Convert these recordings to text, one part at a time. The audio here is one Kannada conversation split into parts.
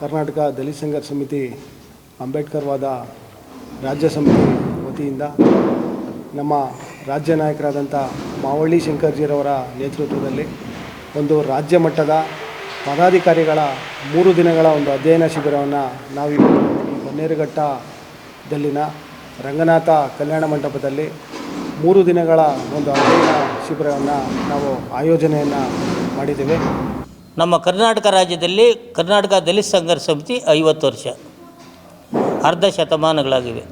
ಕರ್ನಾಟಕ ದಲಿತ ಸಂಘರ್ಷ ಸಮಿತಿ ಅಂಬೇಡ್ಕರ್ವಾದ ರಾಜ್ಯ ಸಮಿತಿ ವತಿಯಿಂದ ನಮ್ಮ ರಾಜ್ಯ ನಾಯಕರಾದಂಥ ಮಾವಳ್ಳಿ ಶಂಕರ್ಜಿರವರ ನೇತೃತ್ವದಲ್ಲಿ ಒಂದು ರಾಜ್ಯ ಮಟ್ಟದ ಪದಾಧಿಕಾರಿಗಳ ಮೂರು ದಿನಗಳ ಒಂದು ಅಧ್ಯಯನ ಶಿಬಿರವನ್ನು ನಾವು ಈ ಬನ್ನೇರುಘಟ್ಟದಲ್ಲಿನ ರಂಗನಾಥ ಕಲ್ಯಾಣ ಮಂಟಪದಲ್ಲಿ ಮೂರು ದಿನಗಳ ಒಂದು ಅಧ್ಯಯನ ಶಿಬಿರವನ್ನು ನಾವು ಆಯೋಜನೆಯನ್ನು ಮಾಡಿದ್ದೇವೆ. ನಮ್ಮ ಕರ್ನಾಟಕ ರಾಜ್ಯದಲ್ಲಿ ಕರ್ನಾಟಕ ದಲಿತ ಸಂಘರ್ಷ ಸಮಿತಿ ಐವತ್ತು ವರ್ಷ. ಅರ್ಧ ಶತಮಾನಗಳಾಗಿವೆ.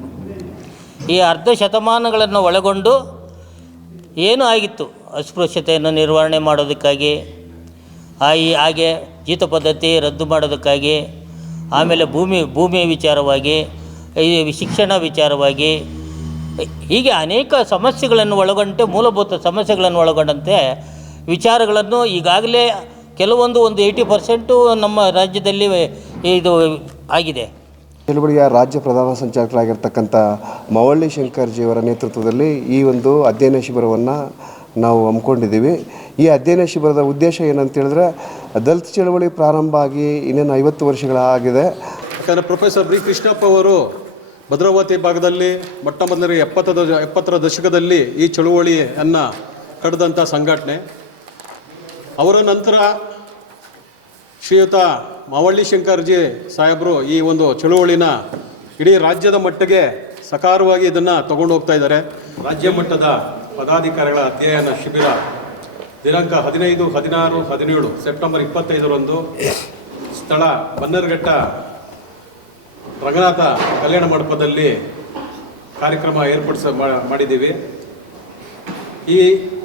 ಈ ಅರ್ಧ ಶತಮಾನಗಳನ್ನು ಒಳಗೊಂಡು ಏನು ಆಗಿತ್ತು? ಅಸ್ಪೃಶ್ಯತೆಯನ್ನು ನಿರ್ವಹಣೆ ಮಾಡೋದಕ್ಕಾಗಿ ಈ ಹಾಗೆ ಜೀತ ಪದ್ಧತಿ ರದ್ದು ಮಾಡೋದಕ್ಕಾಗಿ, ಆಮೇಲೆ ಭೂಮಿ, ಭೂಮಿಯ ವಿಚಾರವಾಗಿ, ಈ ಶಿಕ್ಷಣ ವಿಚಾರವಾಗಿ, ಹೀಗೆ ಅನೇಕ ಸಮಸ್ಯೆಗಳನ್ನು ಒಳಗೊಂಡಂತೆ ಮೂಲಭೂತ ಸಮಸ್ಯೆಗಳನ್ನು ಒಳಗೊಂಡಂತೆ ವಿಚಾರಗಳನ್ನು ಈಗಾಗಲೇ ಕೆಲವೊಂದು ಒಂದು ಏಯ್ಟಿ ಪರ್ಸೆಂಟು ನಮ್ಮ ರಾಜ್ಯದಲ್ಲಿ ಇದು ಆಗಿದೆ. ಚಳುವಳಿಯ ರಾಜ್ಯ ಪ್ರಧಾನ ಸಂಚಾಲಕರಾಗಿರ್ತಕ್ಕಂಥ ಮವಳ್ಳಿ ಶಂಕರ್ಜಿಯವರ ನೇತೃತ್ವದಲ್ಲಿ ಈ ಒಂದು ಅಧ್ಯಯನ ಶಿಬಿರವನ್ನು ನಾವು ಹಮ್ಮಿಕೊಂಡಿದ್ದೀವಿ. ಈ ಅಧ್ಯಯನ ಶಿಬಿರದ ಉದ್ದೇಶ ಏನಂತ ಹೇಳಿದ್ರೆ ದಲಿತ ಚಳವಳಿ ಪ್ರಾರಂಭ ಆಗಿ ಇನ್ನೇನು ಐವತ್ತು ವರ್ಷಗಳಾಗಿದೆ ಯಾಕಂದರೆ ಪ್ರೊಫೆಸರ್ ಬಿ ಕೃಷ್ಣಪ್ಪ ಅವರು ಭದ್ರಾವತಿ ಭಾಗದಲ್ಲಿ ಮೊಟ್ಟ ಮೊದಲನೇ ಎಪ್ಪತ್ತದ ಎಪ್ಪತ್ತರ ದಶಕದಲ್ಲಿ ಈ ಚಳುವಳಿಯನ್ನು ಕಡ್ದಂಥ ಸಂಘಟನೆ. ಅವರ ನಂತರ ಶ್ರೀಯುತ ಮಾವಳ್ಳಿ ಶಂಕರ್ಜಿ ಸಾಹೇಬರು ಈ ಒಂದು ಚಳುವಳಿನ ಇಡೀ ರಾಜ್ಯದ ಮಟ್ಟಿಗೆ ಸಕಾರವಾಗಿ ಇದನ್ನು ತಗೊಂಡು ಹೋಗ್ತಾ ಇದ್ದಾರೆ. ರಾಜ್ಯ ಮಟ್ಟದ ಪದಾಧಿಕಾರಿಗಳ ಅಧ್ಯಯನ ಶಿಬಿರ ದಿನಾಂಕ ಹದಿನೈದು, ಹದಿನಾರು, ಹದಿನೇಳು ಸೆಪ್ಟೆಂಬರ್ ಇಪ್ಪತ್ತೈದರಂದು ಸ್ಥಳ ಬನ್ನರ್ಘಟ್ಟ ರಂಗನಾಥ ಕಲ್ಯಾಣ ಮಂಟಪದಲ್ಲಿ ಕಾರ್ಯಕ್ರಮ ಏರ್ಪಡಿಸ ಮಾಡಿದ್ದೀವಿ. ಈ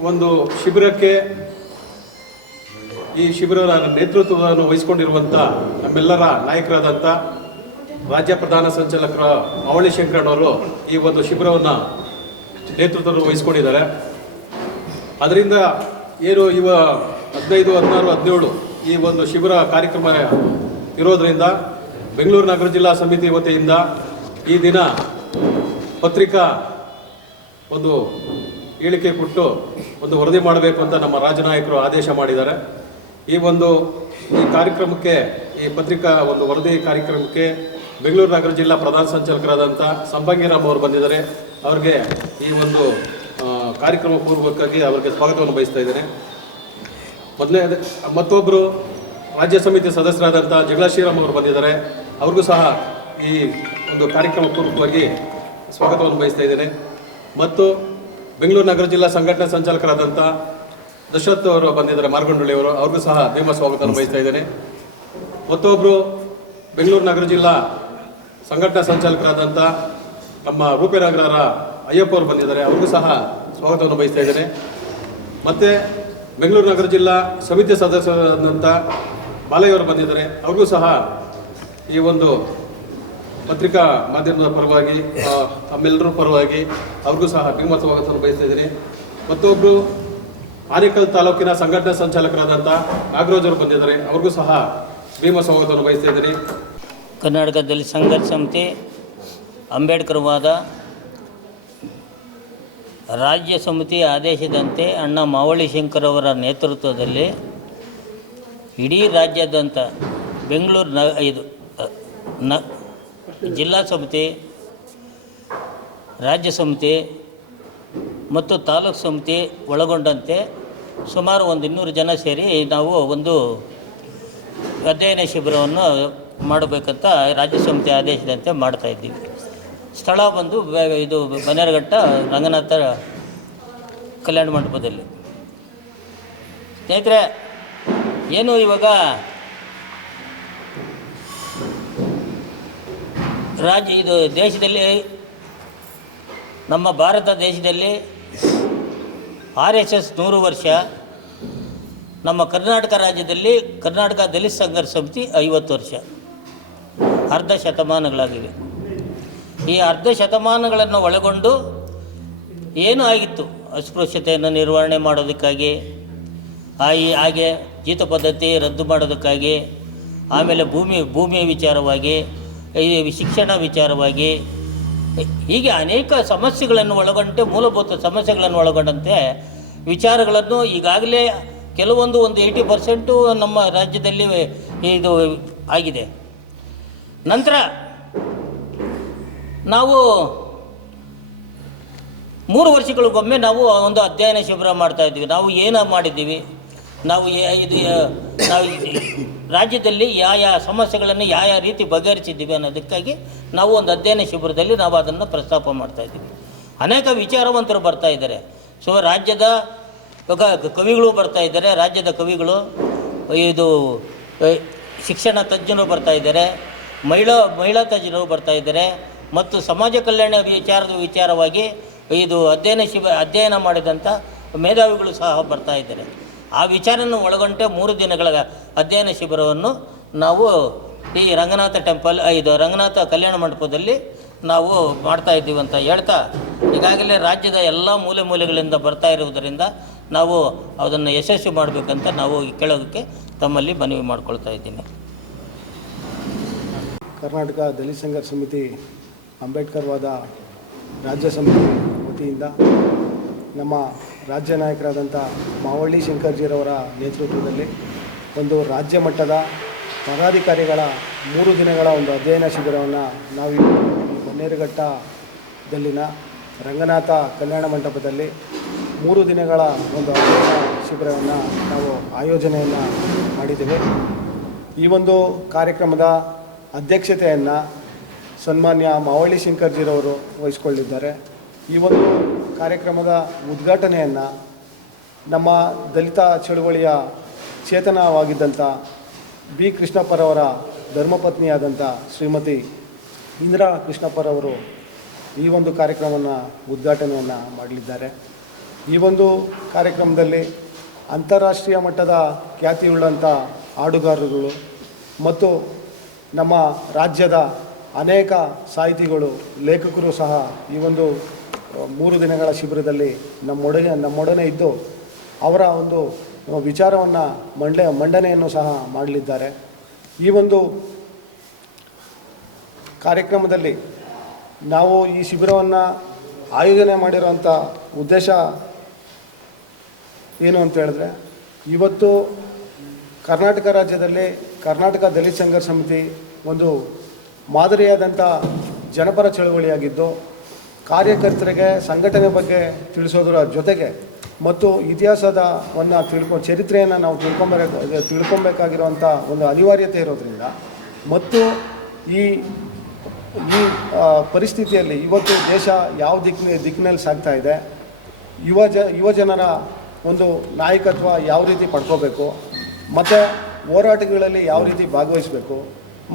ಒಂದು ಶಿಬಿರಕ್ಕೆ ಈ ಶಿಬಿರದ ನೇತೃತ್ವವನ್ನು ವಹಿಸಿಕೊಂಡಿರುವಂಥ ನಮ್ಮೆಲ್ಲರ ನಾಯಕರಾದಂಥ ರಾಜ್ಯ ಪ್ರಧಾನ ಸಂಚಾಲಕರ ಅವಳಿ ಶಂಕರಣ್ಣವರು ಈ ಒಂದು ಶಿಬಿರವನ್ನು ನೇತೃತ್ವವನ್ನು ವಹಿಸ್ಕೊಂಡಿದ್ದಾರೆ. ಅದರಿಂದ ಏನು ಇವ ಹದಿನೈದು, ಹದಿನಾರು, ಹದಿನೇಳು ಈ ಒಂದು ಶಿಬಿರ ಕಾರ್ಯಕ್ರಮ ಇರೋದರಿಂದ ಬೆಂಗಳೂರು ನಗರ ಜಿಲ್ಲಾ ಸಮಿತಿ ವತಿಯಿಂದ ಈ ದಿನ ಪತ್ರಿಕಾ ಒಂದು ಹೇಳಿಕೆ ಕೊಟ್ಟು ಒಂದು ವರದಿ ಮಾಡಬೇಕು ಅಂತ ನಮ್ಮ ರಾಜನಾಯಕರು ಆದೇಶ ಮಾಡಿದ್ದಾರೆ. ಈ ಒಂದು ಈ ಕಾರ್ಯಕ್ರಮಕ್ಕೆ, ಈ ಪತ್ರಿಕಾ ಒಂದು ವರದಿ ಕಾರ್ಯಕ್ರಮಕ್ಕೆ ಬೆಂಗಳೂರು ನಗರ ಜಿಲ್ಲಾ ಪ್ರಧಾನ ಸಂಚಾಲಕರಾದಂಥ ಸಂಪಂಗಿರಾಮ್ ಅವರು ಬಂದಿದ್ದಾರೆ. ಅವ್ರಿಗೆ ಈ ಒಂದು ಕಾರ್ಯಕ್ರಮ ಪೂರ್ವಕವಾಗಿ ಅವರಿಗೆ ಸ್ವಾಗತವನ್ನು ಬಯಸ್ತಾ ಇದ್ದೇನೆ. ಮೊದಲನೇ ಮತ್ತೊಬ್ಬರು ರಾಜ್ಯ ಸಮಿತಿ ಸದಸ್ಯರಾದಂಥ ಜಗಳ ಶ್ರೀರಾಮ್ ಅವರು ಬಂದಿದ್ದಾರೆ. ಅವ್ರಿಗೂ ಸಹ ಈ ಒಂದು ಕಾರ್ಯಕ್ರಮ ಪೂರ್ವಕವಾಗಿ ಸ್ವಾಗತವನ್ನು ಬಯಸ್ತಾ ಇದ್ದೇನೆ. ಮತ್ತು ಬೆಂಗಳೂರು ನಗರ ಜಿಲ್ಲಾ ಸಂಘಟನಾ ಸಂಚಾಲಕರಾದಂಥ ದಶರಥ್ ಅವರು ಬಂದಿದ್ದಾರೆ ಮಾರ್ಗೊಂಡಳ್ಳಿ ಅವರು. ಅವ್ರಿಗೂ ಸಹ ನೇಮ ಸ್ವಾಗತವನ್ನು ಬಯಸ್ತಾ ಇದ್ದೇನೆ. ಮತ್ತೊಬ್ಬರು ಬೆಂಗಳೂರು ನಗರ ಜಿಲ್ಲಾ ಸಂಘಟನಾ ಸಂಚಾಲಕರಾದಂಥ ನಮ್ಮ ರೂಪೇನಗರರ ಅಯ್ಯಪ್ಪ ಅವರು ಬಂದಿದ್ದಾರೆ. ಅವ್ರಿಗೂ ಸಹ ಸ್ವಾಗತವನ್ನು ಬಯಸ್ತಾ ಇದ್ದೇನೆ. ಮತ್ತು ಬೆಂಗಳೂರು ನಗರ ಜಿಲ್ಲಾ ಸಮಿತಿ ಸದಸ್ಯರಾದಂಥ ಬಾಲಯ್ಯವರು ಬಂದಿದ್ದಾರೆ. ಅವ್ರಿಗೂ ಸಹ ಈ ಒಂದು ಪತ್ರಿಕಾ ಮಾಧ್ಯಮದ ಪರವಾಗಿ ನಮ್ಮೆಲ್ಲರ ತಮ್ಮೆಲ್ಲರ ಪರವಾಗಿ ಅವ್ರಿಗೂ ಸಹ ಭೀಮ ಸ್ವಾಗತವನ್ನು ಬಯಸ್ತಾ ಇದ್ದೀನಿ. ಮತ್ತೊಬ್ಬರು ಆನೇಕಲ್ ತಾಲೂಕಿನ ಸಂಘಟನಾ ಸಂಚಾಲಕರಾದಂಥ ನಾಗರಾಜರು ಬಂದಿದ್ದಾರೆ. ಅವ್ರಿಗೂ ಸಹ ಭೀಮ ಸ್ವಾಗತವನ್ನು ಬಯಸ್ತಾ ಇದ್ದೀನಿ. ಕರ್ನಾಟಕದಲ್ಲಿ ಸಂಘರ್ಷ ಸಮಿತಿ ಅಂಬೇಡ್ಕರ್ ವಾದ ರಾಜ್ಯ ಸಮಿತಿ ಆದೇಶದಂತೆ ಅಣ್ಣ ಮಾವಳಿ ಶಂಕರ್ ಅವರ ನೇತೃತ್ವದಲ್ಲಿ ಇಡೀ ರಾಜ್ಯಾದ್ಯಂತ ಬೆಂಗಳೂರು ನ, ಇದು, ನ, ಜಿಲ್ಲಾ ಸಮಿತಿ, ರಾಜ್ಯ ಸಮಿತಿ ಮತ್ತು ತಾಲೂಕು ಸಮಿತಿ ಒಳಗೊಂಡಂತೆ ಸುಮಾರು ಒಂದು ಇನ್ನೂರು ಜನ ಸೇರಿ ನಾವು ಒಂದು ಅಧ್ಯಯನ ಶಿಬಿರವನ್ನು ಮಾಡಬೇಕಂತ ರಾಜ್ಯ ಸಮಿತಿ ಆದೇಶದಂತೆ ಮಾಡ್ತಾ ಇದ್ದೀವಿ. ಸ್ಥಳ ಬಂದು ಇದು ಬನ್ನೇರಘಟ್ಟ ರಂಗನಾಥ ಕಲ್ಯಾಣ ಮಂಟಪದಲ್ಲಿ. ಸ್ನೇಹಿತರೆ, ಏನು ಇವಾಗ ರಾಜ್ಯ ಇದು ದೇಶದಲ್ಲಿ ನಮ್ಮ ಭಾರತ ದೇಶದಲ್ಲಿ ಆರ್ ಎಸ್ ಎಸ್ ನೂರು ವರ್ಷ ನಮ್ಮ ಕರ್ನಾಟಕ ರಾಜ್ಯದಲ್ಲಿ ಕರ್ನಾಟಕ ದಲಿತ ಸಂಘರ್ಷ ಸಮಿತಿ ಐವತ್ತು ವರ್ಷ. ಅರ್ಧ ಶತಮಾನಗಳಾಗಿವೆ. ಈ ಅರ್ಧ ಶತಮಾನಗಳನ್ನು ಒಳಗೊಂಡು ಏನು ಆಗಿತ್ತು? ಅಸ್ಪೃಶ್ಯತೆಯನ್ನು ನಿರ್ವಹಣೆ ಮಾಡೋದಕ್ಕಾಗಿ ಆಯಿ ಹಾಗೆ ಜೀತ ಪದ್ಧತಿ ರದ್ದು ಮಾಡೋದಕ್ಕಾಗಿ, ಆಮೇಲೆ ಭೂಮಿ, ಭೂಮಿಯ ವಿಚಾರವಾಗಿ, ಈ ಶಿಕ್ಷಣ ವಿಚಾರವಾಗಿ ಹೀಗೆ ಅನೇಕ ಸಮಸ್ಯೆಗಳನ್ನು ಒಳಗೊಂಡಂತೆ, ಮೂಲಭೂತ ಸಮಸ್ಯೆಗಳನ್ನು ಒಳಗೊಂಡಂತೆ ವಿಚಾರಗಳನ್ನು ಈಗಾಗಲೇ ಕೆಲವೊಂದು ಒಂದು ಏಯ್ಟಿ ಪರ್ಸೆಂಟು ನಮ್ಮ ರಾಜ್ಯದಲ್ಲಿ ಇದು ಆಗಿದೆ. ನಂತರ ನಾವು ಮೂರು ವರ್ಷಗಳಿಗೊಮ್ಮೆ ನಾವು ಒಂದು ಅಧ್ಯಯನ ಶಿಬಿರ ಮಾಡ್ತಾ ಇದ್ದೀವಿ. ನಾವು ಏನು ಮಾಡಿದ್ದೀವಿ? ನಾವು ಇದು ನಾವು ರಾಜ್ಯದಲ್ಲಿ ಯಾವ ಯಾವ ಸಮಸ್ಯೆಗಳನ್ನು ಯಾವ ಯಾವ ರೀತಿ ಬಗೆಹರಿಸಿದ್ದೀವಿ ಅನ್ನೋದಕ್ಕಾಗಿ ನಾವು ಒಂದು ಅಧ್ಯಯನ ಶಿಬಿರದಲ್ಲಿ ನಾವು ಅದನ್ನು ಪ್ರಸ್ತಾಪ ಮಾಡ್ತಾ ಇದ್ದೀವಿ. ಅನೇಕ ವಿಚಾರವಂತರು ಬರ್ತಾ ಇದ್ದಾರೆ. ಸೊ, ರಾಜ್ಯದ ಕವಿಗಳು ಬರ್ತಾ ಇದ್ದಾರೆ, ರಾಜ್ಯದ ಕವಿಗಳು, ಇದು ಶಿಕ್ಷಣ ತಜ್ಞರು ಬರ್ತಾ ಇದ್ದಾರೆ, ಮಹಿಳಾ ಮಹಿಳಾ ತಜ್ಞರು ಬರ್ತಾ ಇದ್ದಾರೆ, ಮತ್ತು ಸಮಾಜ ಕಲ್ಯಾಣ ವಿಚಾರದ ವಿಚಾರವಾಗಿ ಇದು ಅಧ್ಯಯನ ಶಿಬಿ ಅಧ್ಯಯನ ಮಾಡಿದಂಥ ಮೇಧಾವಿಗಳು ಸಹ ಬರ್ತಾ ಇದ್ದಾರೆ. ಆ ವಿಚಾರನ ಒಳಗೊಂಡೆ ಮೂರು ದಿನಗಳ ಅಧ್ಯಯನ ಶಿಬಿರವನ್ನು ನಾವು ಈ ರಂಗನಾಥ ಟೆಂಪಲ್ ಇದು ರಂಗನಾಥ ಕಲ್ಯಾಣ ಮಂಟಪದಲ್ಲಿ ನಾವು ಮಾಡ್ತಾ ಇದ್ದೀವಿ ಅಂತ ಹೇಳ್ತಾ, ಈಗಾಗಲೇ ರಾಜ್ಯದ ಎಲ್ಲ ಮೂಲೆ ಮೂಲೆಗಳಿಂದ ಬರ್ತಾ ಇರುವುದರಿಂದ ನಾವು ಅದನ್ನು ಯಶಸ್ವಿ ಮಾಡಬೇಕಂತ ನಾವು ಕೇಳೋದಕ್ಕೆ ತಮ್ಮಲ್ಲಿ ಮನವಿ ಮಾಡ್ಕೊಳ್ತಾ ಇದ್ದೀನಿ. ಕರ್ನಾಟಕ ದಲಿತ ಸಂಘರ್ಷ ಸಮಿತಿ, ಅಂಬೇಡ್ಕರ್ವಾದ ರಾಜ್ಯ ಸಮಿತಿ ವತಿಯಿಂದ ನಮ್ಮ ರಾಜ್ಯ ನಾಯಕರಾದಂಥ ಮಾವಳ್ಳಿ ಶಂಕರ್ಜಿರವರ ನೇತೃತ್ವದಲ್ಲಿ ಒಂದು ರಾಜ್ಯ ಮಟ್ಟದ ಪದಾಧಿಕಾರಿಗಳ ಮೂರು ದಿನಗಳ ಒಂದು ಅಧ್ಯಯನ ಶಿಬಿರವನ್ನು ನಾವು ಬನ್ನೇರುಘಟ್ಟದಲ್ಲಿನ ರಂಗನಾಥ ಕಲ್ಯಾಣ ಮಂಟಪದಲ್ಲಿ ಮೂರು ದಿನಗಳ ಒಂದು ಅಧ್ಯಯನ ಶಿಬಿರವನ್ನು ನಾವು ಆಯೋಜನೆಯನ್ನು ಮಾಡಿದ್ದೇವೆ. ಈ ಒಂದು ಕಾರ್ಯಕ್ರಮದ ಅಧ್ಯಕ್ಷತೆಯನ್ನು ಸನ್ಮಾನ್ಯ ಮಾವಳ್ಳಿ ಶಂಕರ್ಜಿರವರು ವಹಿಸಿಕೊಳ್ಳಿದ್ದಾರೆ ಈ ಒಂದು ಕಾರ್ಯಕ್ರಮದ ಉದ್ಘಾಟನೆಯನ್ನು ನಮ್ಮ ದಲಿತ ಚಳುವಳಿಯ ಚೇತನವಾಗಿದ್ದಂಥ ಬಿ. ಕೃಷ್ಣಪ್ಪರವರ ಧರ್ಮಪತ್ನಿಯಾದಂಥ ಶ್ರೀಮತಿ ಇಂದಿರಾ ಕೃಷ್ಣಪ್ಪರವರು ಈ ಒಂದು ಕಾರ್ಯಕ್ರಮವನ್ನು ಉದ್ಘಾಟನೆಯನ್ನು ಮಾಡಲಿದ್ದಾರೆ. ಈ ಒಂದು ಕಾರ್ಯಕ್ರಮದಲ್ಲಿ ಅಂತಾರಾಷ್ಟ್ರೀಯ ಮಟ್ಟದ ಖ್ಯಾತಿಯುಳ್ಳಂಥ ಹಾಡುಗಾರರುಗಳು ಮತ್ತು ನಮ್ಮ ರಾಜ್ಯದ ಅನೇಕ ಸಾಹಿತಿಗಳು, ಲೇಖಕರು ಸಹ ಈ ಒಂದು ಮೂರು ದಿನಗಳ ಶಿಬಿರದಲ್ಲಿ ನಮ್ಮೊಡನೆ ನಮ್ಮೊಡನೆ ಇದ್ದು ಅವರ ಒಂದು ವಿಚಾರವನ್ನು ಮಂಡ, ಮಂಡನೆಯನ್ನು ಸಹ ಮಾಡಲಿದ್ದಾರೆ. ಈ ಒಂದು ಕಾರ್ಯಕ್ರಮದಲ್ಲಿ ನಾವು ಈ ಶಿಬಿರವನ್ನು ಆಯೋಜನೆ ಮಾಡಿರುವಂಥ ಉದ್ದೇಶ ಏನು ಅಂತ ಹೇಳಿದ್ರೆ, ಇವತ್ತು ಕರ್ನಾಟಕ ರಾಜ್ಯದಲ್ಲಿ ಕರ್ನಾಟಕ ದಲಿತ ಸಂಘರ್ಷ ಸಮಿತಿ ಒಂದು ಮಾದರಿಯಾದಂಥ ಜನಪರ ಚಳವಳಿಯಾಗಿದ್ದು ಕಾರ್ಯಕರ್ತರಿಗೆ ಸಂಘಟನೆ ಬಗ್ಗೆ ತಿಳಿಸೋದರ ಜೊತೆಗೆ ಮತ್ತು ಇತಿಹಾಸದವನ್ನು ತಿಳ್ಕೊ, ಚರಿತ್ರೆಯನ್ನು ನಾವು ತಿಳ್ಕೊಬೇಕು ತಿಳ್ಕೊಬೇಕಾಗಿರುವಂಥ ಒಂದು ಅನಿವಾರ್ಯತೆ ಇರೋದರಿಂದ ಮತ್ತು ಈ ಈ ಪರಿಸ್ಥಿತಿಯಲ್ಲಿ ಇವತ್ತು ದೇಶ ಯಾವ ದಿಕ್ಕಿನ ದಿಕ್ಕಿನಲ್ಲಿ ಸಾಗ್ತಾ ಇದೆ, ಯುವ ಜ, ಯುವ ಜನರ ಒಂದು ನಾಯಕತ್ವ ಯಾವ ರೀತಿ ಪಡ್ಕೋಬೇಕು, ಮತ್ತು ಹೋರಾಟಗಳಲ್ಲಿ ಯಾವ ರೀತಿ ಭಾಗವಹಿಸಬೇಕು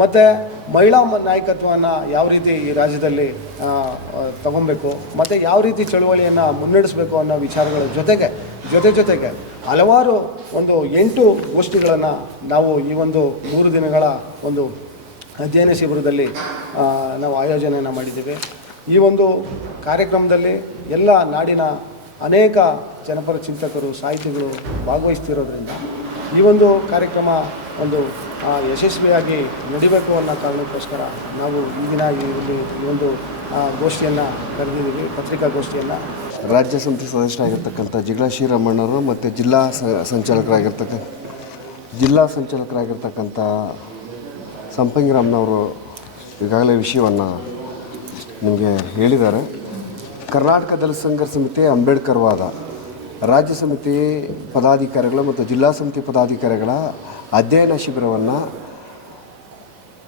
ಮತ್ತು ಮಹಿಳಾ ನಾಯಕತ್ವವನ್ನು ಯಾವ ರೀತಿ ಈ ರಾಜ್ಯದಲ್ಲಿ ತಗೊಬೇಕು, ಮತ್ತು ಯಾವ ರೀತಿ ಚಳುವಳಿಯನ್ನು ಮುನ್ನಡೆಸಬೇಕು ಅನ್ನೋ ವಿಚಾರಗಳ ಜೊತೆಗೆ, ಜೊತೆ ಜೊತೆಗೆ ಹಲವಾರು ಒಂದು ಎಂಟು ಗೋಷ್ಠಿಗಳನ್ನು ನಾವು ಈ ಒಂದು ಮೂರು ದಿನಗಳ ಒಂದು ಅಧ್ಯಯನ ಶಿಬಿರದಲ್ಲಿ ನಾವು ಆಯೋಜನೆಯನ್ನು ಮಾಡಿದ್ದೀವಿ. ಈ ಒಂದು ಕಾರ್ಯಕ್ರಮದಲ್ಲಿ ಎಲ್ಲ ನಾಡಿನ ಅನೇಕ ಜನಪರ ಚಿಂತಕರು, ಸಾಹಿತಿಗಳು ಭಾಗವಹಿಸ್ತಿರೋದ್ರಿಂದ ಈ ಒಂದು ಕಾರ್ಯಕ್ರಮ ಒಂದು ಯಶಸ್ವಿಯಾಗಿ ನಡಿಬೇಕು ಅನ್ನೋ ಕಾರಣಕ್ಕೋಸ್ಕರ ನಾವು ಈಗಿನ ಇಲ್ಲಿ ಈ ಒಂದು ಗೋಷ್ಠಿಯನ್ನು ಕರೆದಿದ್ದೀವಿ ಪತ್ರಿಕಾಗೋಷ್ಠಿಯನ್ನು ರಾಜ್ಯ ಸಮಿತಿ ಸದಸ್ಯರಾಗಿರ್ತಕ್ಕಂಥ ಜಿಗ್ಲಾ ಶ್ರೀರಾಮಣ್ಣರು ಮತ್ತು ಜಿಲ್ಲಾ ಸಂಚಾಲಕರಾಗಿರ್ತಕ್ಕ, ಜಿಲ್ಲಾ ಸಂಚಾಲಕರಾಗಿರ್ತಕ್ಕಂಥ ಸಂಪಂಗಿರಾಮ್ನವರು ಈಗಾಗಲೇ ವಿಷಯವನ್ನು ನಿಮಗೆ ಹೇಳಿದ್ದಾರೆ. ಕರ್ನಾಟಕ ದಲಿತ ಸಂಘರ್ಷ ಸಮಿತಿ ಅಂಬೇಡ್ಕರ್ವಾದ ರಾಜ್ಯ ಸಮಿತಿ ಪದಾಧಿಕಾರಿಗಳು ಮತ್ತು ಜಿಲ್ಲಾ ಸಮಿತಿ ಪದಾಧಿಕಾರಿಗಳ ಅಧ್ಯಯನ ಶಿಬಿರವನ್ನು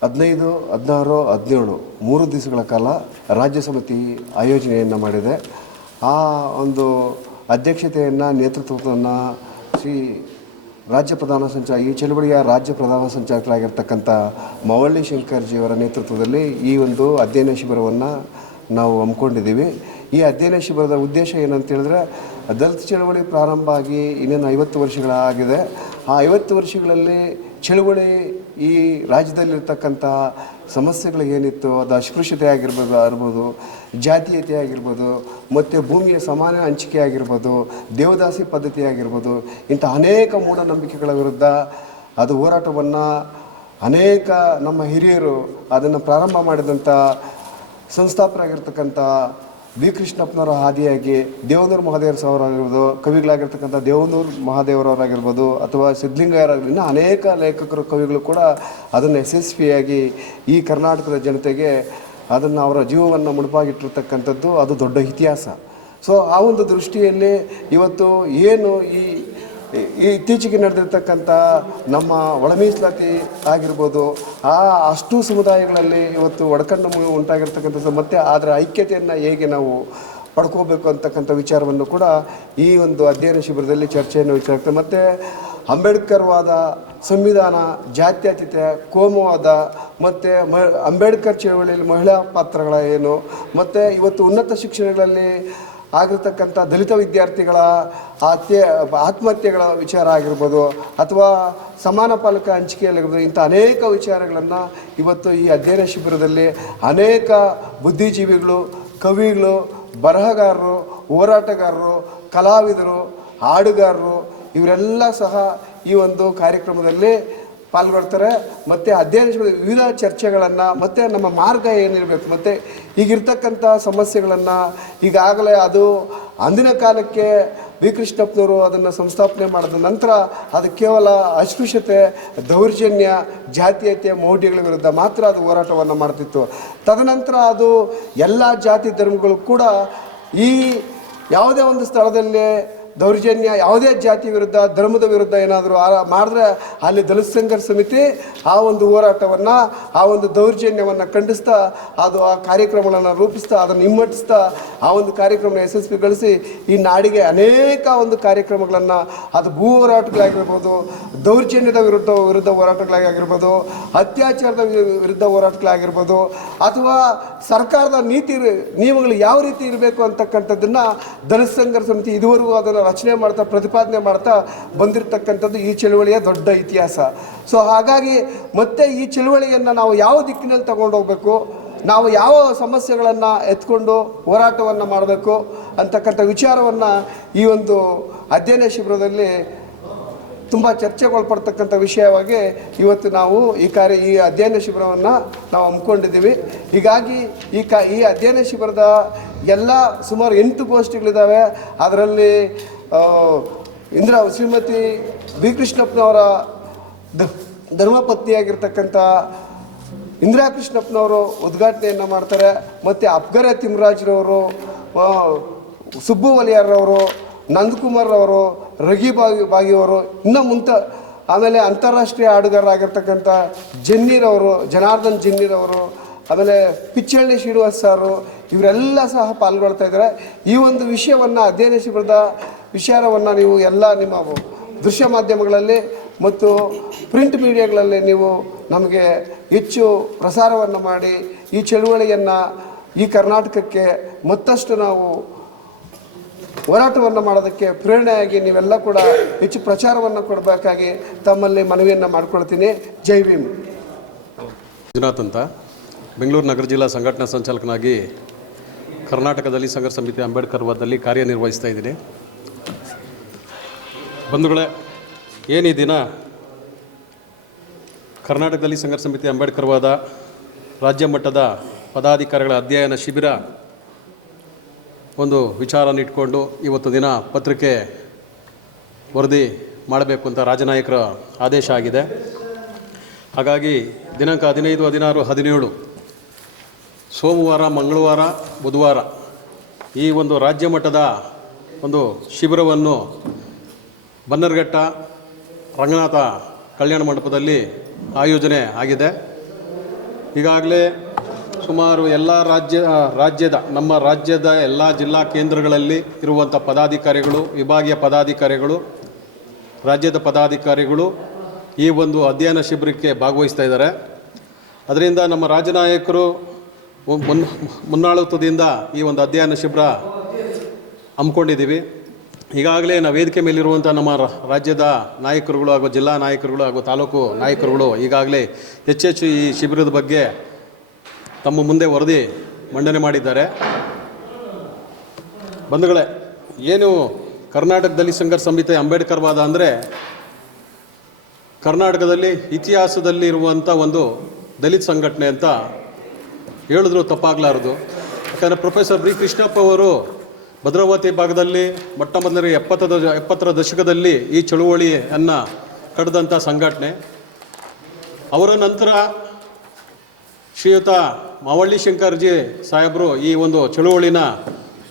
ಹದಿನೈದು, ಹದಿನಾರು, ಹದಿನೇಳು, ಮೂರು ದಿವಸಗಳ ಕಾಲ ರಾಜ್ಯ ಸಮಿತಿ ಆಯೋಜನೆಯನ್ನು ಮಾಡಿದೆ. ಆ ಒಂದು ಅಧ್ಯಕ್ಷತೆಯನ್ನು, ನೇತೃತ್ವವನ್ನು ಶ್ರೀ ರಾಜ್ಯ ಪ್ರಧಾನ ಸಂಚಾಲ ಈ ಚಳುವಳಿಯ ರಾಜ್ಯ ಪ್ರಧಾನ ಸಂಚಾಲಕರಾಗಿರ್ತಕ್ಕಂಥ ಮವಳ್ಳಿ ಶಂಕರ್ಜಿಯವರ ನೇತೃತ್ವದಲ್ಲಿ ಈ ಒಂದು ಅಧ್ಯಯನ ಶಿಬಿರವನ್ನು ನಾವು ಹಮ್ಮಿಕೊಂಡಿದ್ದೀವಿ. ಈ ಅಧ್ಯಯನ ಶಿಬಿರದ ಉದ್ದೇಶ ಏನಂತ ಹೇಳಿದ್ರೆ ದಲಿತ ಚಳವಳಿ ಪ್ರಾರಂಭ ಆಗಿ ಇನ್ನೇನು ಐವತ್ತು ವರ್ಷಗಳಾಗಿದೆ. ಆ ಐವತ್ತು ವರ್ಷಗಳಲ್ಲಿ ಚಳುವಳಿ ಈ ರಾಜ್ಯದಲ್ಲಿರ್ತಕ್ಕಂಥ ಸಮಸ್ಯೆಗಳು ಏನಿತ್ತು ಅದು ಅಸ್ಪೃಶ್ಯತೆ ಆಗಿರ್ಬೋದು ಆಗಿರ್ಬೋದು, ಜಾತೀಯತೆ ಆಗಿರ್ಬೋದು, ಮತ್ತು ಭೂಮಿಯ ಸಮಾನ ಹಂಚಿಕೆ ಆಗಿರ್ಬೋದು, ದೇವದಾಸಿ ಪದ್ಧತಿ ಆಗಿರ್ಬೋದು, ಇಂಥ ಅನೇಕ ಮೂಢನಂಬಿಕೆಗಳ ವಿರುದ್ಧ ಅದು ಹೋರಾಟವನ್ನು ಅನೇಕ ನಮ್ಮ ಹಿರಿಯರು ಅದನ್ನು ಪ್ರಾರಂಭ ಮಾಡಿದಂಥ ಸಂಸ್ಥಾಪಕರಾಗಿರ್ತಕ್ಕಂಥ ಬಿ ಕೃಷ್ಣಪ್ಪನವರ ಹಾದಿಯಾಗಿ ದೇವನೂರು ಮಹಾದೇವರ ಅವರಾಗಿರ್ಬೋದು ಕವಿಗಳಾಗಿರ್ತಕ್ಕಂಥ ದೇವನೂರು ಮಹಾದೇವರವರಾಗಿರ್ಬೋದು, ಅಥವಾ ಸಿದ್ಧಲಿಂಗಯ್ಯರಾಗಿರ್ಬೋದು, ಇನ್ನೂ ಅನೇಕ ಲೇಖಕರು, ಕವಿಗಳು ಕೂಡ ಅದನ್ನು ಯಶಸ್ವಿಯಾಗಿ ಈ ಕರ್ನಾಟಕದ ಜನತೆಗೆ ಅದನ್ನು ಅವರ ಜೀವವನ್ನು ಮುಡುಪಾಗಿಟ್ಟಿರ್ತಕ್ಕಂಥದ್ದು ಅದು ದೊಡ್ಡ ಇತಿಹಾಸ. ಸೊ ಆ ಒಂದು ದೃಷ್ಟಿಯಲ್ಲಿ ಇವತ್ತು ಏನು ಈ ಇತ್ತೀಚೆಗೆ ನಡೆದಿರ್ತಕ್ಕಂಥ ನಮ್ಮ ಒಳಮೀಸಲಾತಿ ಆಗಿರ್ಬೋದು, ಆ ಅಷ್ಟು ಸಮುದಾಯಗಳಲ್ಲಿ ಇವತ್ತು ಒಡಕಣ್ಣು ಉಂಟಾಗಿರ್ತಕ್ಕಂಥ ಉಂಟಾಗಿರ್ತಕ್ಕಂಥದ್ದು ಮತ್ತು ಅದರ ಐಕ್ಯತೆಯನ್ನು ಹೇಗೆ ನಾವು ಪಡ್ಕೋಬೇಕು ಅಂತಕ್ಕಂಥ ವಿಚಾರವನ್ನು ಕೂಡ ಈ ಒಂದು ಅಧ್ಯಯನ ಶಿಬಿರದಲ್ಲಿ ಚರ್ಚೆಯನ್ನು ವಿಚಾರ ಮತ್ತು ಅಂಬೇಡ್ಕರ್ವಾದ ಸಂವಿಧಾನ, ಜಾತ್ಯತೀತ, ಕೋಮವಾದ, ಮತ್ತು ಮ, ಅಂಬೇಡ್ಕರ್ ಚಳವಳಿಯಲ್ಲಿ ಮಹಿಳಾ ಪಾತ್ರಗಳ ಏನು, ಮತ್ತು ಇವತ್ತು ಉನ್ನತ ಶಿಕ್ಷಣಗಳಲ್ಲಿ ಆಗಿರ್ತಕ್ಕಂಥ ದಲಿತ ವಿದ್ಯಾರ್ಥಿಗಳ ಹತ್ಯೆ ಆತ್ಮಹತ್ಯೆಗಳ ವಿಚಾರ ಆಗಿರ್ಬೋದು, ಅಥವಾ ಸಮಾನ ಪಾಲಕ ಹಂಚಿಕೆಯಲ್ಲಿರ್ಬೋದು, ಇಂಥ ಅನೇಕ ವಿಚಾರಗಳನ್ನು ಇವತ್ತು ಈ ಅಧ್ಯಯನ ಶಿಬಿರದಲ್ಲಿ ಅನೇಕ ಬುದ್ಧಿಜೀವಿಗಳು, ಕವಿಗಳು, ಬರಹಗಾರರು, ಹೋರಾಟಗಾರರು, ಕಲಾವಿದರು, ಹಾಡುಗಾರರು, ಇವರೆಲ್ಲ ಸಹ ಈ ಒಂದು ಕಾರ್ಯಕ್ರಮದಲ್ಲಿ ಪಾಲ್ಗೊಳ್ತಾರೆ. ಮತ್ತು ಅಧ್ಯಯನ ವಿವಿಧ ಚರ್ಚೆಗಳನ್ನು, ಮತ್ತು ನಮ್ಮ ಮಾರ್ಗ ಏನಿರಬೇಕು, ಮತ್ತು ಈಗಿರ್ತಕ್ಕಂಥ ಸಮಸ್ಯೆಗಳನ್ನು, ಈಗಾಗಲೇ ಅದು ಅಂದಿನ ಕಾಲಕ್ಕೆ ವಿ. ಕೃಷ್ಣಪ್ಪನವರು ಅದನ್ನು ಸಂಸ್ಥಾಪನೆ ಮಾಡಿದ ನಂತರ ಅದು ಕೇವಲ ಅಸ್ಪೃಶ್ಯತೆ, ದೌರ್ಜನ್ಯ ಜಾತೀಯತೆ ಮೌಢ್ಯಗಳ ವಿರುದ್ಧ ಮಾತ್ರ ಅದು ಹೋರಾಟವನ್ನು ಮಾಡ್ತಿತ್ತು. ತದನಂತರ ಅದು ಎಲ್ಲ ಜಾತಿ ಧರ್ಮಗಳು ಕೂಡ ಈ ಯಾವುದೇ ಒಂದು ಸ್ಥಳದಲ್ಲಿ ದೌರ್ಜನ್ಯ, ಯಾವುದೇ ಜಾತಿ ವಿರುದ್ಧ, ಧರ್ಮದ ವಿರುದ್ಧ ಏನಾದರೂ ಮಾಡಿದ್ರೆ ಅಲ್ಲಿ ದಲಿತ ಸಂಘರ್ಷ ಸಮಿತಿ ಆ ಒಂದು ಹೋರಾಟವನ್ನು, ಆ ಒಂದು ದೌರ್ಜನ್ಯವನ್ನು ಖಂಡಿಸ್ತಾ, ಅದು ಆ ಕಾರ್ಯಕ್ರಮಗಳನ್ನು ರೂಪಿಸ್ತಾ, ಅದನ್ನು ಹಿಮ್ಮಟ್ಟಿಸ್ತಾ, ಆ ಒಂದು ಕಾರ್ಯಕ್ರಮ ಯಶಸ್ವಿಗೊಳಿಸಿ ಈ ನಾಡಿಗೆ ಅನೇಕ ಒಂದು ಕಾರ್ಯಕ್ರಮಗಳನ್ನು, ಅದು ಭೂ ಹೋರಾಟಗಳಾಗಿರ್ಬೋದು, ದೌರ್ಜನ್ಯದ ವಿರುದ್ಧ ವಿರುದ್ಧ ಹೋರಾಟಗಳಾಗಿರ್ಬೋದು, ಅತ್ಯಾಚಾರದ ವಿರುದ್ಧ ಹೋರಾಟಗಳಾಗಿರ್ಬೋದು, ಅಥವಾ ಸರ್ಕಾರದ ನೀತಿ, ನಿಯಮಗಳು ಯಾವ ರೀತಿ ಇರಬೇಕು ಅಂತಕ್ಕಂಥದ್ದನ್ನು ದಲಿತ ಸಂಘರ್ಷ ಸಮಿತಿ ಇದುವರೆಗೂ ಅದನ್ನು ರಚನೆ ಮಾಡ್ತಾ, ಪ್ರತಿಪಾದನೆ ಮಾಡ್ತಾ ಬಂದಿರತಕ್ಕಂಥದ್ದು ಈ ಚಳುವಳಿಯ ದೊಡ್ಡ ಇತಿಹಾಸ. ಸೊ ಹಾಗಾಗಿ ಮತ್ತೆ ಈ ಚಳುವಳಿಯನ್ನು ನಾವು ಯಾವ ದಿಕ್ಕಿನಲ್ಲಿ ತಗೊಂಡೋಗ್ಬೇಕು, ನಾವು ಯಾವ ಸಮಸ್ಯೆಗಳನ್ನು ಎತ್ಕೊಂಡು ಹೋರಾಟವನ್ನು ಮಾಡಬೇಕು ಅಂತಕ್ಕಂಥ ವಿಚಾರವನ್ನು ಈ ಒಂದು ಅಧ್ಯಯನ ಶಿಬಿರದಲ್ಲಿ ತುಂಬ ಚರ್ಚೆಗೊಳಪಡ್ತಕ್ಕಂಥ ವಿಷಯವಾಗಿ ಇವತ್ತು ನಾವು ಈ ಕಾರ್ಯ, ಈ ಅಧ್ಯಯನ ಶಿಬಿರವನ್ನು ನಾವು ಹಮ್ಮಿಕೊಂಡಿದ್ದೀವಿ. ಹೀಗಾಗಿ ಈ ಕ, ಈ ಅಧ್ಯಯನ ಶಿಬಿರದ ಎಲ್ಲ ಸುಮಾರು ಎಂಟು ಗೋಷ್ಠಿಗಳಿದ್ದಾವೆ ಅದರಲ್ಲಿ ಇಂದ್ರ ಶ್ರೀಮತಿ ಬಿ ಕೃಷ್ಣಪ್ಪನವರ ಧರ್ಮಪತ್ನಿಯಾಗಿರ್ತಕ್ಕಂಥ ಇಂದಿರಾ ಕೃಷ್ಣಪ್ಪನವರು ಉದ್ಘಾಟನೆಯನ್ನು ಮಾಡ್ತಾರೆ. ಮತ್ತು ಅಬ್ಗರ ತಿಮ್ರಾಜ್ರವರು ಸುಬ್ಬು ವಲಿಯಾರ್ರವರು ನಂದಕುಮಾರ್ರವರು, ರಗಿ ಬಾಗಿ ಬಾಗಿಯವರು, ಇನ್ನೂ ಮುಂತ, ಆಮೇಲೆ ಅಂತಾರಾಷ್ಟ್ರೀಯ ಹಾಡುಗಾರರಾಗಿರ್ತಕ್ಕಂಥ ಜನ್ನೀರವರು ಜನಾರ್ದನ್ ಜನ್ನೀರವರು ಆಮೇಲೆ ಪಿಚ್ಚಳ್ಳಿ ಶ್ರೀನಿವಾಸ್ ಸಾರು, ಇವರೆಲ್ಲ ಸಹ ಪಾಲ್ಗೊಳ್ತಾ ಇದ್ದಾರೆ. ಈ ಒಂದು ವಿಷಯವನ್ನು ಅಧ್ಯಯನ ಶಿಬಿರದ ವಿಚಾರವನ್ನು ನೀವು ಎಲ್ಲ ನಿಮ್ಮ ದೃಶ್ಯ ಮಾಧ್ಯಮಗಳಲ್ಲಿ ಮತ್ತು ಪ್ರಿಂಟ್ ಮೀಡಿಯಾಗಳಲ್ಲಿ ನೀವು ನಮಗೆ ಹೆಚ್ಚು ಪ್ರಸಾರವನ್ನು ಮಾಡಿ ಈ ಚಳುವಳಿಯನ್ನು ಈ ಕರ್ನಾಟಕಕ್ಕೆ ಮತ್ತಷ್ಟು ನಾವು ಹೋರಾಟವನ್ನು ಮಾಡೋದಕ್ಕೆ ಪ್ರೇರಣೆಯಾಗಿ ನೀವೆಲ್ಲ ಕೂಡ ಹೆಚ್ಚು ಪ್ರಚಾರವನ್ನು ಕೊಡಬೇಕಾಗಿ ತಮ್ಮಲ್ಲಿ ಮನವಿಯನ್ನು ಮಾಡ್ಕೊಳ್ತೀನಿ. ಜೈ ಭೀಮ್. ಮಂಜುನಾಥ್ ಅಂತ ಬೆಂಗಳೂರು ನಗರ ಜಿಲ್ಲಾ ಸಂಘಟನಾ ಸಂಚಾಲಕನಾಗಿ ಕರ್ನಾಟಕದಲ್ಲಿ ಸಂಘರ್ಷ ಸಮಿತಿ ಅಂಬೇಡ್ಕರ್ ವಾದದಲ್ಲಿ ಕಾರ್ಯನಿರ್ವಹಿಸ್ತಾ ಇದ್ದೀನಿ. ಬಂಧುಗಳೇ, ಏನು ದಿನ? ಕರ್ನಾಟಕದಲ್ಲಿ ಸಂಘರ್ಷ ಸಮಿತಿ ಅಂಬೇಡ್ಕರ್ ವಾದ ರಾಜ್ಯ ಮಟ್ಟದ ಪದಾಧಿಕಾರಿಗಳ ಅಧ್ಯಯನ ಶಿಬಿರ ಒಂದು ವಿಚಾರನ ಇಟ್ಕೊಂಡು ಇವತ್ತು ದಿನ ಪತ್ರಿಕೆ ವರದಿ ಮಾಡಬೇಕು ಅಂತ ರಾಜನಾಯಕರ ಆದೇಶ ಆಗಿದೆ. ಹಾಗಾಗಿ ದಿನಾಂಕ ಹದಿನೈದು, ಹದಿನಾರು, ಹದಿನೇಳು, ಸೋಮವಾರ, ಮಂಗಳವಾರ, ಬುಧವಾರ ಈ ಒಂದು ರಾಜ್ಯ ಮಟ್ಟದ ಒಂದು ಶಿಬಿರವನ್ನು ಬನ್ನರ್ಘಟ್ಟ ರಂಗನಾಥ ಕಲ್ಯಾಣ ಮಂಟಪದಲ್ಲಿ ಆಯೋಜನೆ ಆಗಿದೆ. ಈಗಾಗಲೇ ಸುಮಾರು ಎಲ್ಲ ರಾಜ್ಯ, ರಾಜ್ಯದ, ನಮ್ಮ ರಾಜ್ಯದ ಎಲ್ಲ ಜಿಲ್ಲಾ ಕೇಂದ್ರಗಳಲ್ಲಿ ಇರುವಂಥ ಪದಾಧಿಕಾರಿಗಳು, ವಿಭಾಗೀಯ ಪದಾಧಿಕಾರಿಗಳು, ರಾಜ್ಯದ ಪದಾಧಿಕಾರಿಗಳು ಈ ಒಂದು ಅಧ್ಯಯನ ಶಿಬಿರಕ್ಕೆ ಭಾಗವಹಿಸ್ತಾ ಇದ್ದಾರೆ. ಅದರಿಂದ ನಮ್ಮ ರಾಜನಾಯಕರು ಮುನ್, ಮುನ್ನಾಳುತ್ವದಿಂದ ಈ ಒಂದು ಅಧ್ಯಯನ ಶಿಬಿರ ಹಮ್ಮಿಕೊಂಡಿದ್ದೀವಿ. ಈಗಾಗಲೇ ನಾವು ವೇದಿಕೆ ಮೇಲಿರುವಂಥ ನಮ್ಮ ರಾಜ್ಯದ ನಾಯಕರುಗಳು ಹಾಗೂ ಜಿಲ್ಲಾ ನಾಯಕರುಗಳು ಹಾಗೂ ತಾಲೂಕು ನಾಯಕರುಗಳು ಈಗಾಗಲೇ ಹೆಚ್ಚೆಚ್ಚು ಈ ಶಿಬಿರದ ಬಗ್ಗೆ ತಮ್ಮ ಮುಂದೆ ವರದಿ ಮಂಡನೆ ಮಾಡಿದ್ದಾರೆ. ಬಂಧುಗಳೇ, ಏನು ಕರ್ನಾಟಕದಲ್ಲಿ ಸಂಘರ್ಷ ಸಂಹಿತೆ ಅಂಬೇಡ್ಕರ್ ವಾದ ಅಂದರೆ ಕರ್ನಾಟಕದಲ್ಲಿ ಇತಿಹಾಸದಲ್ಲಿ ಇರುವಂಥ ಒಂದು ದಲಿತ ಸಂಘಟನೆ ಅಂತ ಹೇಳಿದ್ರು ತಪ್ಪಾಗಲಾರದು. ಯಾಕಂದರೆ ಪ್ರೊಫೆಸರ್ ಬಿ ಕೃಷ್ಣಪ್ಪ ಅವರು ಭದ್ರಾವತಿ ಭಾಗದಲ್ಲಿ ಮೊಟ್ಟ ಮೊದಲನೇ ಎಪ್ಪತ್ತದ ಎಪ್ಪತ್ತರ ದಶಕದಲ್ಲಿ ಈ ಚಳುವಳಿಯನ್ನು ಕಡ್ದಂಥ ಸಂಘಟನೆ. ಅವರ ನಂತರ ಶ್ರೀಯುತ ಮಾವಳ್ಳಿ ಶಂಕರ್ಜಿ ಸಾಹೇಬರು ಈ ಒಂದು ಚಳುವಳಿನ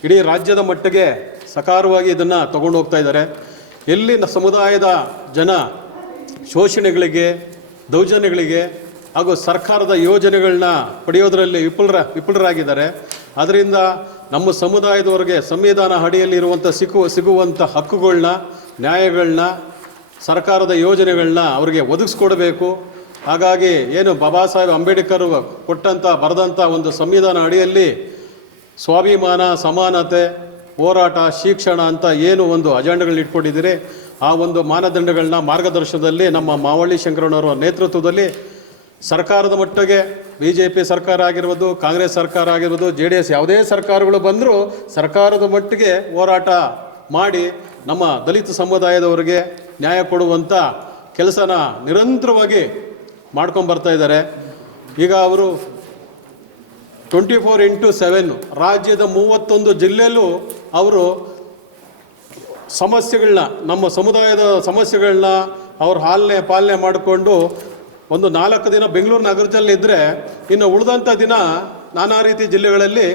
ಇಡೀ ರಾಜ್ಯದ ಮಟ್ಟಿಗೆ ಸಕಾರವಾಗಿ ಇದನ್ನು ತಗೊಂಡು ಹೋಗ್ತಾ ಇದ್ದಾರೆ. ಎಲ್ಲಿ ಸಮುದಾಯದ ಜನ ಶೋಷಣೆಗಳಿಗೆ, ದೌರ್ಜನ್ಯಗಳಿಗೆ ಹಾಗೂ ಸರ್ಕಾರದ ಯೋಜನೆಗಳನ್ನ ಪಡೆಯೋದರಲ್ಲಿ ವಿಫಲರ ವಿಫುಲರಾಗಿದ್ದಾರೆ ಅದರಿಂದ ನಮ್ಮ ಸಮುದಾಯದವರಿಗೆ ಸಂವಿಧಾನ ಅಡಿಯಲ್ಲಿರುವಂಥ ಸಿಕ್ಕು ಸಿಕ್ಕುವ ಸಿಗುವಂಥ ಹಕ್ಕುಗಳನ್ನ ನ್ಯಾಯಗಳನ್ನ ಸರ್ಕಾರದ ಯೋಜನೆಗಳನ್ನ ಅವರಿಗೆ ಒದಗಿಸ್ಕೊಡ್ಬೇಕು. ಹಾಗಾಗಿ ಏನು ಬಾಬಾ ಸಾಹೇಬ್ ಅಂಬೇಡ್ಕರ್ ಕೊಟ್ಟಂಥ ಬರೆದಂಥ ಒಂದು ಸಂವಿಧಾನ ಅಡಿಯಲ್ಲಿ ಸ್ವಾಭಿಮಾನ, ಸಮಾನತೆ, ಹೋರಾಟ, ಶಿಕ್ಷಣ ಅಂತ ಏನು ಒಂದು ಅಜೆಂಡಗಳನ್ನ ಇಟ್ಕೊಂಡಿದ್ದೀರಿ, ಆ ಒಂದು ಮಾನದಂಡಗಳನ್ನ ಮಾರ್ಗದರ್ಶನದಲ್ಲಿ ನಮ್ಮ ಮಾವಳ್ಳಿ ಶಂಕರಣ್ಣವರ ನೇತೃತ್ವದಲ್ಲಿ ಸರ್ಕಾರದ ಮಟ್ಟಿಗೆ ಬಿ ಜೆ ಪಿ ಸರ್ಕಾರ ಆಗಿರ್ಬೋದು, ಕಾಂಗ್ರೆಸ್ ಸರ್ಕಾರ ಆಗಿರ್ಬೋದು, ಜೆ ಡಿ ಎಸ್ ಯಾವುದೇ ಸರ್ಕಾರಗಳು ಬಂದರೂ ಸರ್ಕಾರದ ಮಟ್ಟಿಗೆ ಹೋರಾಟ ಮಾಡಿ ನಮ್ಮ ದಲಿತ ಸಮುದಾಯದವರಿಗೆ ನ್ಯಾಯ ಕೊಡುವಂಥ ಕೆಲಸನ ನಿರಂತರವಾಗಿ ಮಾಡ್ಕೊಂಡು ಬರ್ತಾ ಇದ್ದಾರೆ. ಈಗ ಅವರು ಟ್ವೆಂಟಿ ಫೋರ್ ಇಂಟು ಸೆವೆನ್ ರಾಜ್ಯದ ಮೂವತ್ತೊಂದು ಜಿಲ್ಲೆಯಲ್ಲೂ ಅವರು ಸಮಸ್ಯೆಗಳನ್ನ, ನಮ್ಮ ಸಮುದಾಯದ ಸಮಸ್ಯೆಗಳನ್ನ ಅವ್ರು ಹಾಲನೆ, ಪಾಲನೆ ಮಾಡಿಕೊಂಡು ಒಂದು ನಾಲ್ಕು ದಿನ ಬೆಂಗಳೂರು ನಗರದಲ್ಲಿ ಇದ್ದರೆ ಇನ್ನು ಉಳಿದಂಥ ದಿನ ನಾನಾ ರೀತಿ ಜಿಲ್ಲೆಗಳಲ್ಲಿ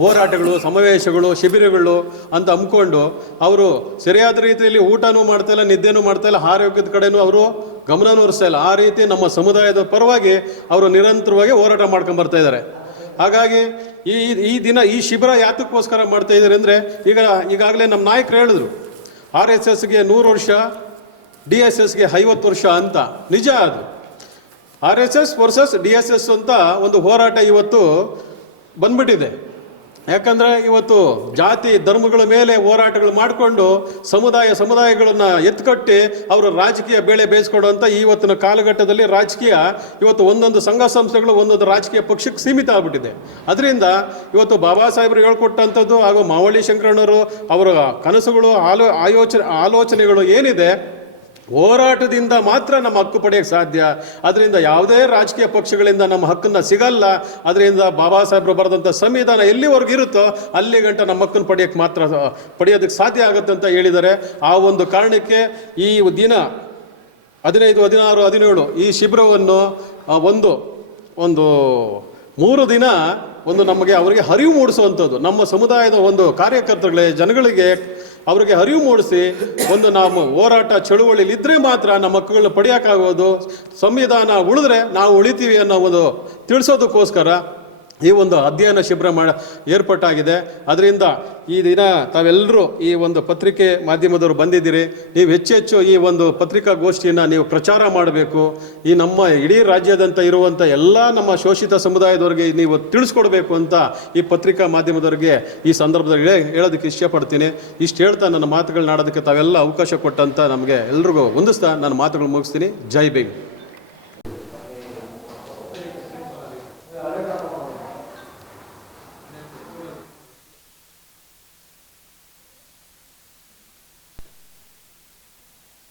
ಹೋರಾಟಗಳು, ಸಮಾವೇಶಗಳು, ಶಿಬಿರಗಳು ಅಂತ ಹಮ್ಮಿಕೊಂಡು ಅವರು ಸರಿಯಾದ ರೀತಿಯಲ್ಲಿ ಊಟನೂ ಮಾಡ್ತಾಯಿಲ್ಲ ನಿದ್ದೆನೂ ಮಾಡ್ತಾ ಇಲ್ಲ, ಆರೋಗ್ಯದ ಕಡೆನೂ ಅವರು ಗಮನನೂ ಹರಿಸ್ತಾ ಆ ರೀತಿ ನಮ್ಮ ಸಮುದಾಯದ ಪರವಾಗಿ ಅವರು ನಿರಂತರವಾಗಿ ಹೋರಾಟ ಮಾಡ್ಕೊಂಡು ಇದ್ದಾರೆ. ಹಾಗಾಗಿ ಈ ಈ ದಿನ ಈ ಶಿಬಿರ ಯಾತಕ್ಕೋಸ್ಕರ ಮಾಡ್ತಾ ಇದ್ದಾರೆ ಅಂದರೆ ಈಗ, ಈಗಾಗಲೇ ನಮ್ಮ ನಾಯಕರು ಹೇಳಿದ್ರು, ಆರ್ ಎಸ್ ಎಸ್ಗೆ ನೂರು ವರ್ಷ, ಡಿ ಎಸ್ ಎಸ್ಗೆ ಐವತ್ತು ವರ್ಷ ಅಂತ. ನಿಜ ಅದು. R S S versus D S S ಅಂತ ಒಂದು ಹೋರಾಟ ಇವತ್ತು ಬಂದ್ಬಿಟ್ಟಿದೆ. ಯಾಕಂದರೆ ಇವತ್ತು ಜಾತಿ ಧರ್ಮಗಳ ಮೇಲೆ ಹೋರಾಟಗಳು ಮಾಡಿಕೊಂಡು ಸಮುದಾಯ ಸಮುದಾಯಗಳನ್ನು ಎತ್ಕಟ್ಟಿ ಅವರು ರಾಜಕೀಯ ಬೇಳೆ ಬೇಯಿಸ್ಕೊಡುವಂಥ ಇವತ್ತಿನ ಕಾಲಘಟ್ಟದಲ್ಲಿ ರಾಜಕೀಯ ಇವತ್ತು ಒಂದೊಂದು ಸಂಘ ಸಂಸ್ಥೆಗಳು ಒಂದೊಂದು ರಾಜಕೀಯ ಪಕ್ಷಕ್ಕೆ ಸೀಮಿತ ಆಗ್ಬಿಟ್ಟಿದೆ. ಅದರಿಂದ ಇವತ್ತು ಬಾಬಾ ಸಾಹೇಬರು ಹೇಳ್ಕೊಟ್ಟಂಥದ್ದು ಹಾಗೂ ಮಾವಳಿ ಶಂಕರಣ್ಣರು ಅವರ ಕನಸುಗಳು ಆಲೋ ಆಯೋಚನೆ ಆಲೋಚನೆಗಳು ಏನಿದೆ ಹೋರಾಟದಿಂದ ಮಾತ್ರ ನಮ್ಮ ಹಕ್ಕು ಪಡೆಯೋಕ್ಕೆ ಸಾಧ್ಯ. ಅದರಿಂದ ಯಾವುದೇ ರಾಜಕೀಯ ಪಕ್ಷಗಳಿಂದ ನಮ್ಮ ಹಕ್ಕನ್ನು ಸಿಗಲ್ಲ. ಅದರಿಂದ ಬಾಬಾ ಸಾಹೇಬರು ಬರೆದಂಥ ಸಂವಿಧಾನ ಎಲ್ಲಿವರೆಗೂ ಇರುತ್ತೋ ಅಲ್ಲಿ ಗಂಟ ನಮ್ಮ ಹಕ್ಕನ್ನು ಪಡೆಯೋಕ್ಕೆ ಮಾತ್ರ, ಪಡೆಯೋದಕ್ಕೆ ಸಾಧ್ಯ ಆಗುತ್ತೆ ಅಂತ ಹೇಳಿದ್ದಾರೆ. ಆ ಒಂದು ಕಾರಣಕ್ಕೆ ಈ ದಿನ ಹದಿನೈದು, ಹದಿನಾರು, ಹದಿನೇಳು ಈ ಶಿಬಿರವನ್ನು ಒಂದು ಒಂದು ಮೂರು ದಿನ ಒಂದು ನಮಗೆ ಅವರಿಗೆ ಅರಿವು ಮೂಡಿಸುವಂಥದ್ದು. ನಮ್ಮ ಸಮುದಾಯದ ಒಂದು ಕಾರ್ಯಕರ್ತರುಗಳೇ, ಜನಗಳಿಗೆ ಅವರಿಗೆ ಅರಿವು ಮೂಡಿಸಿ ಒಂದು ನಾವು ಹೋರಾಟ ಚಳುವಳಿಲಿ ಇದ್ದರೆ ಮಾತ್ರ ನಮ್ಮ ಹಕ್ಕುಗಳನ್ನ ಪಡೆಯೋಕ್ಕಾಗೋದು ಸಂವಿಧಾನ ಉಳಿದ್ರೆ ನಾವು ಉಳಿತೀವಿ ಅನ್ನೋ ಒಂದು ತಿಳಿಸೋದಕ್ಕೋಸ್ಕರ ಈ ಒಂದು ಅಧ್ಯಯನ ಶಿಬಿರ ಮಾಡ ಏರ್ಪಟ್ಟಾಗಿದೆ. ಅದರಿಂದ ಈ ದಿನ ತಾವೆಲ್ಲರೂ ಈ ಒಂದು ಪತ್ರಿಕೆ ಮಾಧ್ಯಮದವರು ಬಂದಿದ್ದೀರಿ. ನೀವು ಹೆಚ್ಚು ಹೆಚ್ಚು ಈ ಒಂದು ಪತ್ರಿಕಾಗೋಷ್ಠಿಯನ್ನು ನೀವು ಪ್ರಚಾರ ಮಾಡಬೇಕು. ಈ ನಮ್ಮ ಇಡೀ ರಾಜ್ಯದಂತ ಇರುವಂಥ ಎಲ್ಲ ನಮ್ಮ ಶೋಷಿತ ಸಮುದಾಯದವರಿಗೆ ನೀವು ತಿಳಿಸ್ಕೊಡ್ಬೇಕು ಅಂತ ಈ ಪತ್ರಿಕಾ ಮಾಧ್ಯಮದವರಿಗೆ ಈ ಸಂದರ್ಭದಲ್ಲಿ ಹೇಳ- ಹೇಳೋದಕ್ಕೆ ಇಷ್ಟಪಡ್ತೀನಿ. ಇಷ್ಟು ಹೇಳ್ತಾ ನನ್ನ ಮಾತುಗಳನ್ನ ಆಡೋದಕ್ಕೆ ತಾವೆಲ್ಲ ಅವಕಾಶ ಕೊಟ್ಟಂತ ನಮಗೆ ಎಲ್ರಿಗೂ ಹೊಂದಿಸ್ತಾ ನನ್ನ ಮಾತುಗಳು ಮುಗಿಸ್ತೀನಿ. ಜೈ ಬೇಗ್